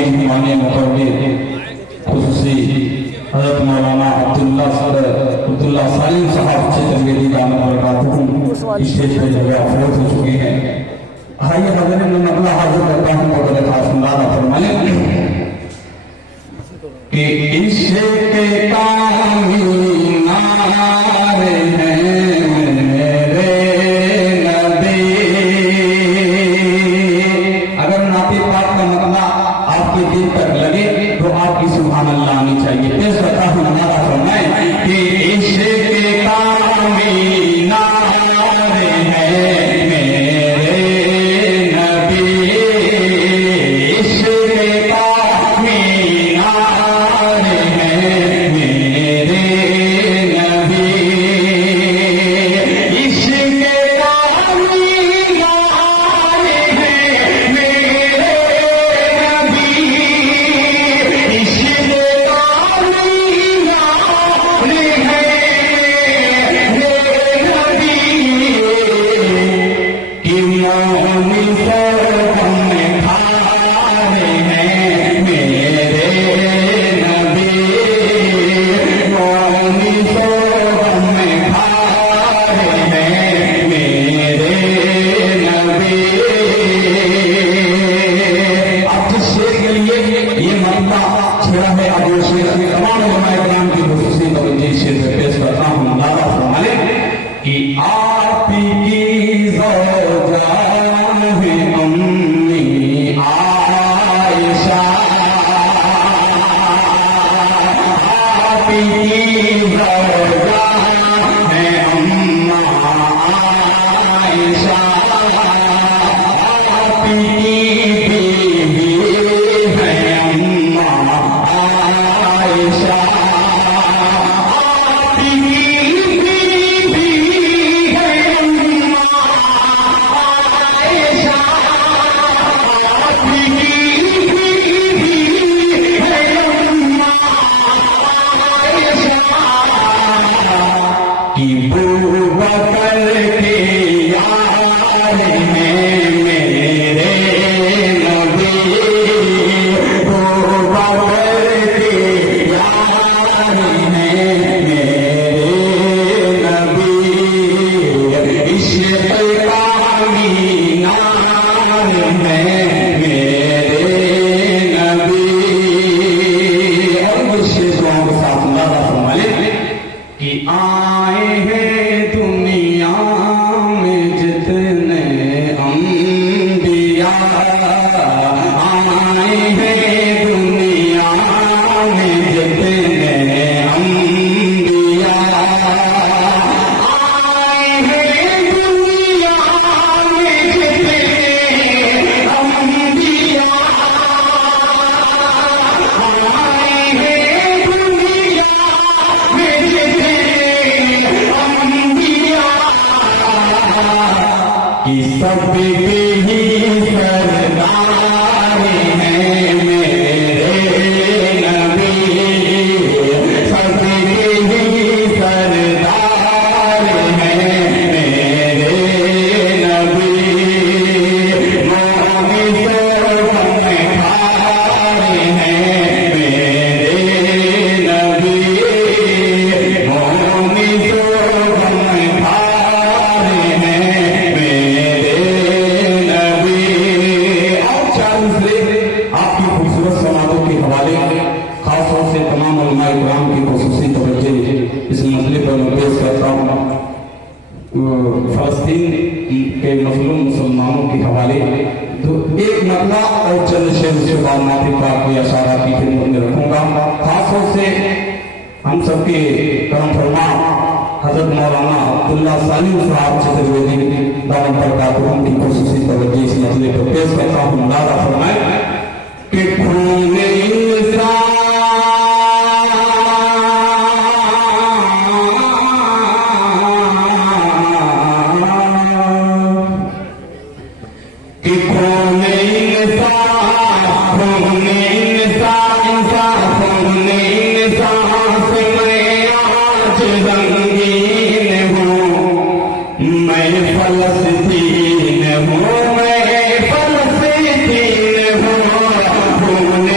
के मेहमान मुकर्रम खुसूसी हज़रत मौलाना अब्दुल्ला सालिम साहब चित्रवेदी दामन बरकातहू स्टेज पर जगह फोर्स हो चुके हैं। आइए हज़रत मैं मसला हाजिर करता हूँ बगैर खास अंदाज़ फरमाने कि इश्क़ कामिल नारे हैं मेरे नबी। अगर नाते पाक का मतलब आपके दिल तक लगे तो आपकी सुभान अल्लाह आनी चाहिए। पेश करता हूँ हमारा फरमाए कि इश्क़ कामिल नारे हैं मेरे नबी। इश्क़ कामिल नारे हैं मेरे नबी। इश्क़ कामिल नारे हैं मेरे नबी। इश्क़ कामिल नारे हैं मेरे नबी। कि मौनी सरगम खारे हैं मेरे नबी। मौनी सरगम खारे हैं मेरे नबी। अब जिस शेर के लिए ये मसला छेड़ा है अब वो शेर तमाम उलमा इकराम की खुसूसी तवज्जो शेर पे पेश करता हूँ। अंदाज़ा फरमाने कि आपकी ज़ौजान है अम्मी आयशा। आपकी ज़ौजान है अम्मा आयशा। आपकी बीवी है अम्मा आयशा। आपकी बीवी है अम्मा आयशा। आपकी बीवी है अम्मा आयशा। कि बू बकर के यार हैं मेरे नबी। बू बकर के यार हैं मेरे नबी। इश्क़ कामिल नारे हैं मेरे नबी। और इस दुआओं के साथ अंदाज़ा फरमाए कि आए हैं दुनिया में जितने अंबिया। आए हैं दुनिया में जितने अंबिया। आए हैं दुनिया में जितने अंबिया। आए हैं दुनिया में जितने अंबिया। कि सब ही सरदार हैं मेरे नबी। सब ही सरदार हैं मेरे नबी। मौनी सरगम खारे हैं मेरे नबी। मौनी सरगम खारे हैं मेरे नबी। और चार दूसरे आपकी खूबसूरत समातों के हवाले खासतौर से तमाम उलमा इकराम की खुसूसी तवज्जो इस मसले पर मैं पेश करता हूँ। फ़लस्तीन के मज़लूम मुसलमानों के हवाले तो एक मतला और चंद शेर से बाद नाते पाक को अशारा की खिदमत में रखूंगा। खासतौर से हम सबके करम फरमा हज़रत मौलाना अब्दुल्ला सालिम साहब चित्रवेदी दामन बरकातहू की खुसूसी तवज्जो इस मसले पर पेश करता हूँ। अंदाज़ा फरमाए कि खून इंसान कि खून इंसान खून इंसान इंसान खून इंसान से मैं आज रंगीन हूँ। मैं फलस्तीन हूँ। मैं फलस्तीन हूँ। खून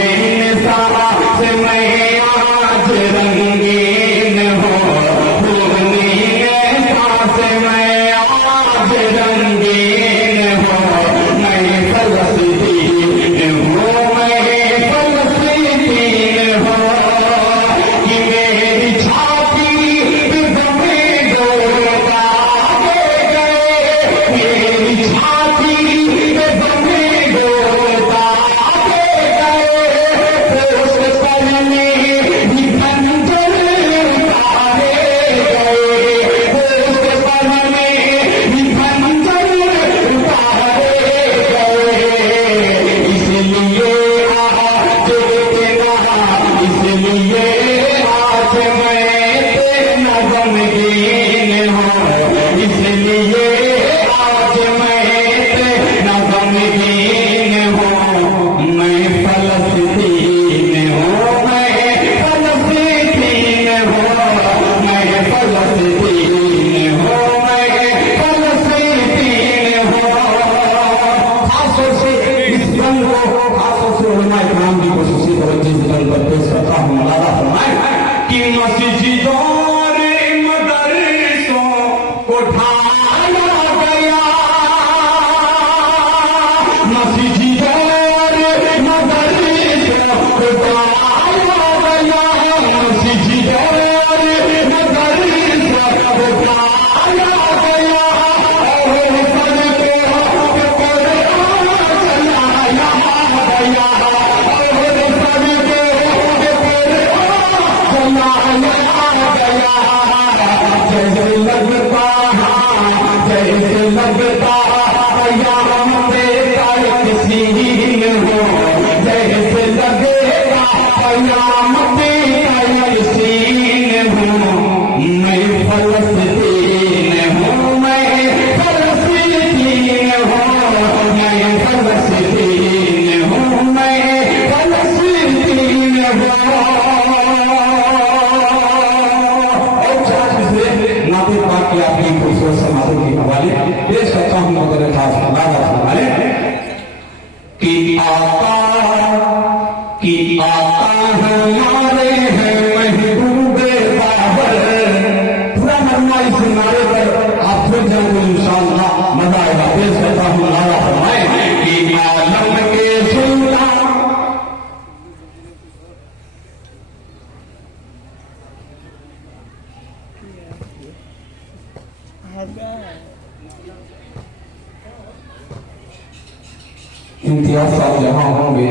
इम्तियाज साहब जहाँ होंगे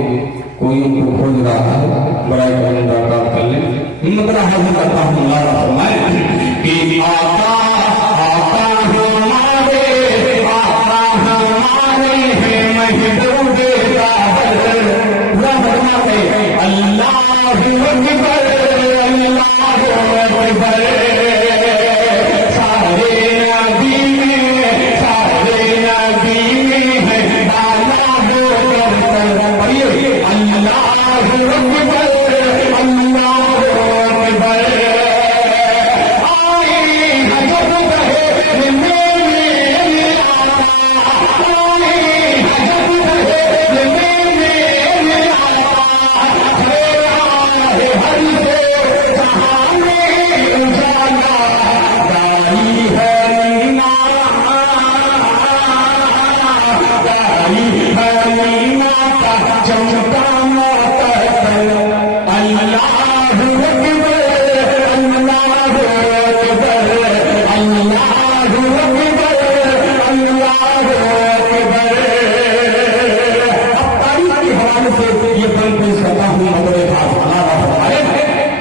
कोई उनको खोज रहा है, बड़ा मुलाकात कर ले। मतलब हाजिर करता हूँ मौलाना फरमाए कि आका आका हमारे हैं महबूबे काबर। पूरा फरमाते अल्लाह अकबर अल्लाह अकबर। सारे नबी में है बाला अल्लाह अकबर अल्लाह अकबर। आए हजब रहे मेरे आका, आए हजब रहे मेरे आका। हर से जहां में उजाला गाई है मीना, गाई है मीना का चमका मोतल। अल्लाह अकबर अल्लाह अकबर अल्लाह अकबर अल्लाह अकबर। अब तारीख के हवाले से ये बंद पेश करता हूँ मदरे खास अल्लाह फरमाए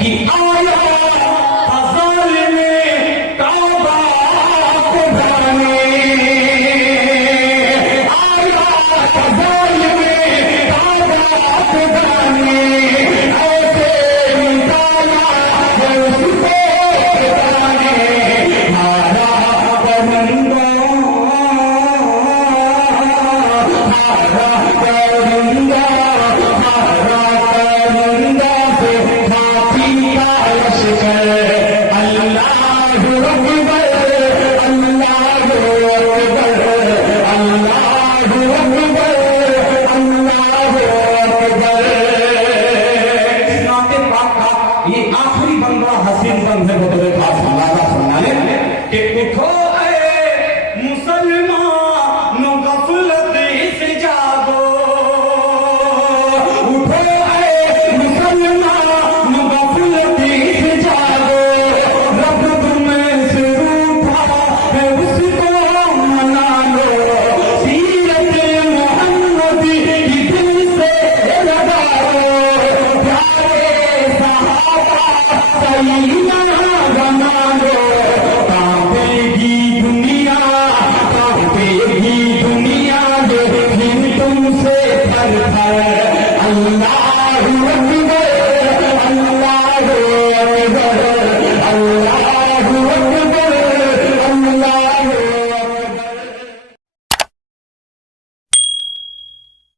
कि आया फज़ल में काबा को भरने, आया फज़ल में काबा को भरने। ऐसे निकाला उसको बताने मारा परिंदा, मारा परिंदा, मारा परिंदा से हाथी का लश्कर। अल्लाह अकबर अल्लाह अकबर अल्लाह अकबर अल्लाह अकबर। इस नाते पाक का ये आखिरी बंदा हसीन बंद है, वो खास हवाला सुनाने कि उठो